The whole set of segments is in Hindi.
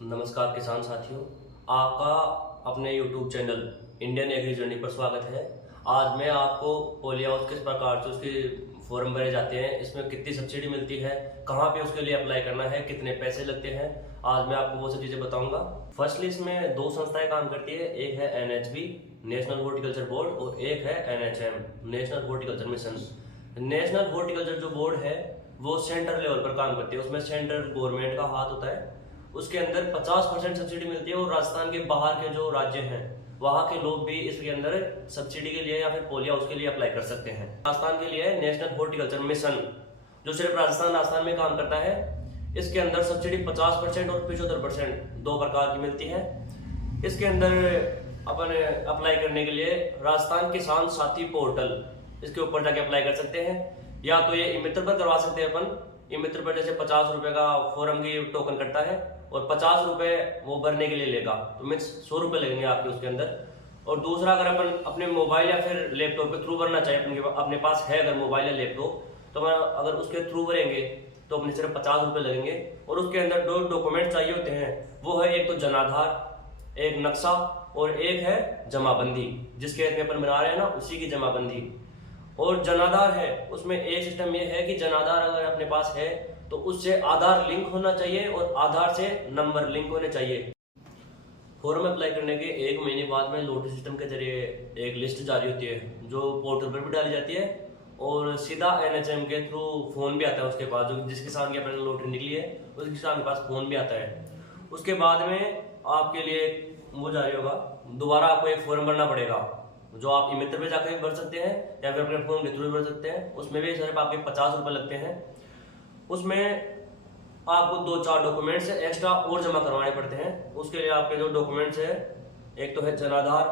नमस्कार किसान साथियों, आपका अपने YouTube channel Indian agri journey पर स्वागत है। आज मैं आपको पोली हाउस किस प्रकार से उसके फॉर्म भरे जाते हैं, इसमें कितनी सब्सिडी मिलती है, कहाँ पे उसके लिए अप्लाई करना है, कितने पैसे लगते हैं, आज मैं आपको वो सब चीज़ें बताऊंगा। फर्स्टली इसमें दो संस्थाएं काम करती है, एक है NHB नेशनल हॉर्टिकल्चर बोर्ड और एक है NHM national horticulture mission. National horticulture जो बोर्ड है वो सेंटर लेवल पर काम करती है, उसमें सेंट्रल गवर्नमेंट का हाथ होता है। उसके अंदर 50% सब्सिडी मिलती है और राजस्थान के बाहर के जो राज्य हैं वहाँ के लोग भी इसके अंदर सब्सिडी के लिए या फिर पोली हाउस के लिए अप्लाई कर सकते हैं। राजस्थान के लिए नेशनल हॉर्टिकल्चर मिशन जो सिर्फ राजस्थान में काम करता है, इसके अंदर सब्सिडी 50% और 75% दो प्रकार की मिलती है। इसके अंदर अपन अप्लाई करने के लिए राजस्थान किसान साथी पोर्टल इसके ऊपर जाके अप्लाई कर सकते हैं, या तो ये ई-मित्र पर करवा सकते हैं। अपन ई-मित्र पर जैसे 50 रुपए का फॉर्म की टोकन कटता है और 50 रुपए वो भरने के लिए लेगा, तो मीन्स 100 रुपए लगेंगे आपके उसके अंदर। और दूसरा, अगर अपन अपने मोबाइल या फिर लैपटॉप के थ्रू भरना चाहिए, अपने पास है अगर मोबाइल या लैपटॉप, तो अगर उसके थ्रू भरेंगे तो अपने सिर्फ 50 रुपए लगेंगे। और उसके अंदर दो डॉक्यूमेंट चाहिए होते हैं, वो है एक तो जनाधार, एक नक्शा और एक है जमाबंदी, जिसके अपन बना रहे हैं ना उसी की जमाबंदी। और जनाधार है, उसमें एक सिस्टम ये है कि जनाधार अगर अपने पास है तो उससे आधार लिंक होना चाहिए और आधार से नंबर लिंक होने चाहिए। फॉर्म अप्लाई करने के 1 महीने बाद में लॉटरी सिस्टम के जरिए एक लिस्ट जारी होती है जो पोर्टल पर भी डाली जाती है और सीधा NHM के थ्रू फोन भी आता है उसके पास, जो जिस किसान की अपने लॉटरी निकली है उस किसान के पास फोन भी आता है। उसके बाद में आपके लिए वो जारी होगा, दोबारा आपको एक फॉर्म भरना पड़ेगा जो आप ई-मित्र पे जाकर भर सकते हैं या फिर अपने फोन के थ्रू भर सकते हैं। उसमें भी सिर्फ आपके 50 रुपए लगते हैं। उसमें आपको 2-4 डॉक्यूमेंट्स एक्स्ट्रा और जमा करवाने पड़ते हैं। उसके लिए आपके जो डॉक्यूमेंट्स है, एक तो है जनाधार,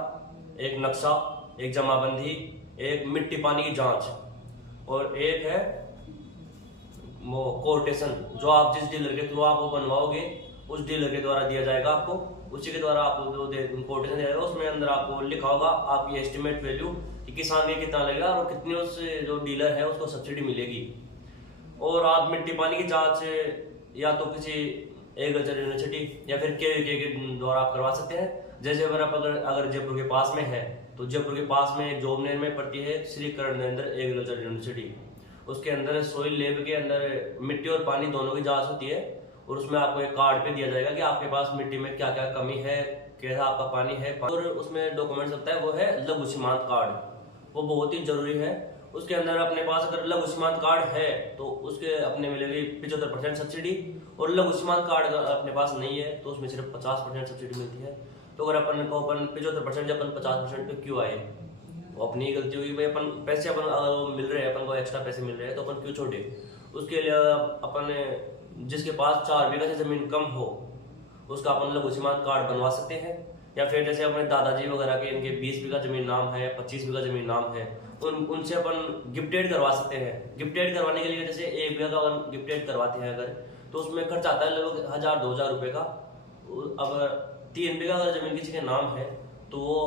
एक नक्शा, एक जमाबंदी, एक मिट्टी पानी की जांच और एक है वो कोटेशन, जो आप जिस डीलर के थ्रू आप वो बनवाओगे उस डीलर के द्वारा दिया जाएगा आपको, उसी के द्वारा आपको जो कोटेशन दिया जाएगा उसमें अंदर आपको लिखा होगा आपकी एस्टिमेट वैल्यू कि किसान के कितना लगेगा और कितनी उस जो डीलर है उसको सब्सिडी मिलेगी। और आप मिट्टी पानी की जांच या तो किसी एग्रीकल्चर यूनिवर्सिटी या फिर के द्वारा आप करवा सकते हैं। जैसे अगर जयपुर के पास में है तो जयपुर के पास में जोबनेर में पड़ती है श्री करणेंद्र एग्रीकल्चर यूनिवर्सिटी। उसके अंदर सोइल लैब के अंदर मिट्टी और पानी दोनों की जांच होती है और उसमें आपको एक कार्ड पे दिया जाएगा कि आपके पास मिट्टी में क्या क्या कमी है, कैसा आपका पानी है। और उसमें डॉक्यूमेंट्स लगता है वो है लघु सीमांत कार्ड, वो बहुत ही जरूरी है। उसके अंदर अपने पास अगर लघु सीमांत कार्ड है तो उसके अपने मिलेगी 75% सब्सिडी, और लघु सीमांत कार्ड अगर अपने पास नहीं है तो उसमें सिर्फ 50% सब्सिडी मिलती है। तो अगर अपन 75% जब अपन 50% पे क्यों आए, वो अपनी गलती हुई भाई, अपन पैसे अपन मिल रहे हैं, अपन को एक्स्ट्रा पैसे मिल रहे हैं तो अपन क्यों छोड़े। उसके लिए अपन जिसके पास 4 बीघा से जमीन कम हो उसका अपन लघु सीमांत कार्ड बनवा सकते हैं। या फिर जैसे अपने दादाजी वगैरह के इनके 20 बीघा जमीन नाम है, 25 बीघा जमीन नाम है, उनसे अपन गिफ्टेड करवा सकते हैं। गिफ्टेड करवाने के लिए जैसे 1 बीघा का अपन गिफ्टेड करवाते हैं अगर, तो उसमें खर्च आता है लगभग 1000-2000 रुपए का। अगर 3 बीघा अगर जमीन किसी के नाम है तो वो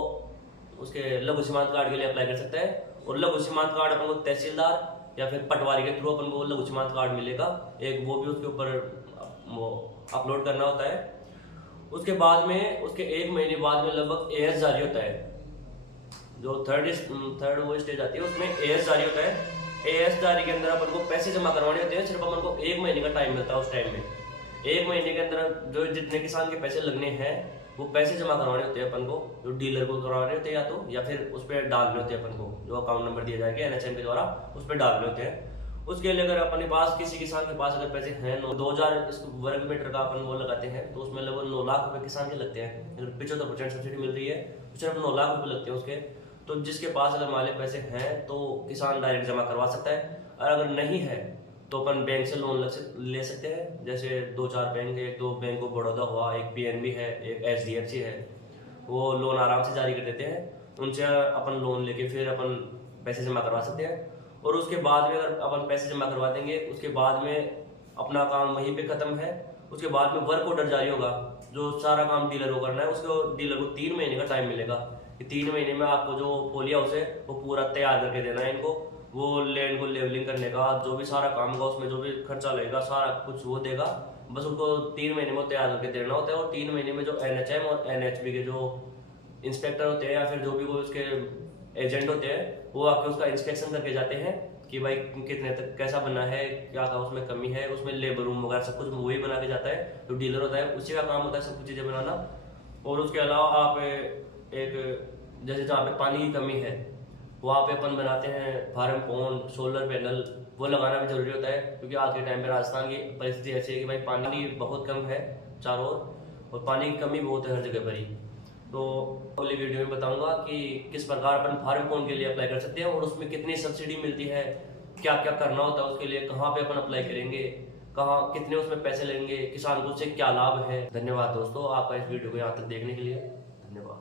उसके लघु सीमांत कार्ड के लिए अप्लाई कर सकता है। और लघु सीमांत कार्ड अपन को तहसीलदार या फिर पटवारी के थ्रू अपन को लघु सीमांत कार्ड मिलेगा एक, वो भी उसके ऊपर वो अपलोड करना होता है। उसके बाद में उसके 1 महीने बाद में लगभग AS जारी होता है, जो थर्ड वो स्टेज आती है उसमें AS जारी होता है। AS जारी के अंदर अपन को पैसे जमा करवाने होते हैं, सिर्फ अपन को 1 महीने का टाइम मिलता है। उस टाइम में 1 महीने के अंदर जो जितने किसान के पैसे लगने हैं वो पैसे जमा करवाने होते हैं अपन को, जो डीलर को करवाने होते हैं या फिर उस पर डालने होते हैं अपन को, जो अकाउंट नंबर दिया जाएगा NHM के द्वारा उस पर डालने होते हैं। उसके लिए अगर अपने पास किसी किसान के पास अगर पैसे हैं 2000 वर्ग मीटर का अपन वो लगाते हैं तो उसमें लगभग 9 लाख रुपए किसान के लगते हैं। अगर 75% सब्सिडी मिल रही है तो सिर्फ 9 लाख रुपए लगते हैं उसके। तो जिसके पास अगर माले पैसे हैं तो किसान डायरेक्ट जमा करवा सकता है, और अगर नहीं है तो अपन बैंक से लोन ले सकते हैं। जैसे 2-4 बैंक है, एक तो बैंक ऑफ बड़ौदा हुआ, एक PNB है, एक HDFC है, वो लोन आराम से जारी कर देते हैं। उनसे अपन लोन लेके फिर अपन पैसे जमा करवा सकते हैं। और उसके बाद में अगर अपन पैसे जमा करवा देंगे उसके बाद में अपना काम वहीं पे खत्म है। उसके बाद में वर्क ऑर्डर जारी होगा, जो सारा काम डीलर को करना है उसको डीलर को 3 महीने का टाइम मिलेगा कि 3 महीने में आपको जो पोली हाउस है वो पूरा तैयार करके देना है इनको। वो लैंड को लेवलिंग करने का जो भी सारा काम होगा उसमें जो भी खर्चा लगेगा सारा कुछ वो देगा। बस उनको 3 महीने में तैयार करके देना होता है। और 3 महीने में जो NHM और NHB के जो इंस्पेक्टर होते हैं या फिर जो भी वो उसके एजेंट होते हैं वो आके उसका इंस्पेक्शन करके जाते हैं कि भाई कितने तक कैसा बना है, क्या का उसमें कमी है, उसमें लेबर रूम वगैरह सब कुछ वही बना के जाता है। जो डीलर होता है उसी का काम होता है सब कुछ चीज़ें बनाना। और उसके अलावा आप एक जैसे जहाँ पे पानी की कमी है वहाँ पे अपन बनाते हैं फार्म पॉन्ड, सोलर पैनल, वो लगाना भी जरूरी होता है क्योंकि आज के टाइम पे राजस्थान की परिस्थिति ऐसी है कि भाई पानी बहुत कम है चारों ओर और पानी की कमी बहुत है हर जगह पर ही। तो अगली वीडियो में बताऊंगा कि किस प्रकार अपन फार्म पॉन्ड के लिए अप्लाई कर सकते हैं और उसमें कितनी सब्सिडी मिलती है, क्या क्या करना होता है उसके लिए, कहाँ पे अपन अप्लाई करेंगे, कहाँ कितने उसमें पैसे लेंगे, किसान को उससे क्या लाभ है। धन्यवाद दोस्तों आपका इस वीडियो को यहाँ तक देखने के लिए। धन्यवाद।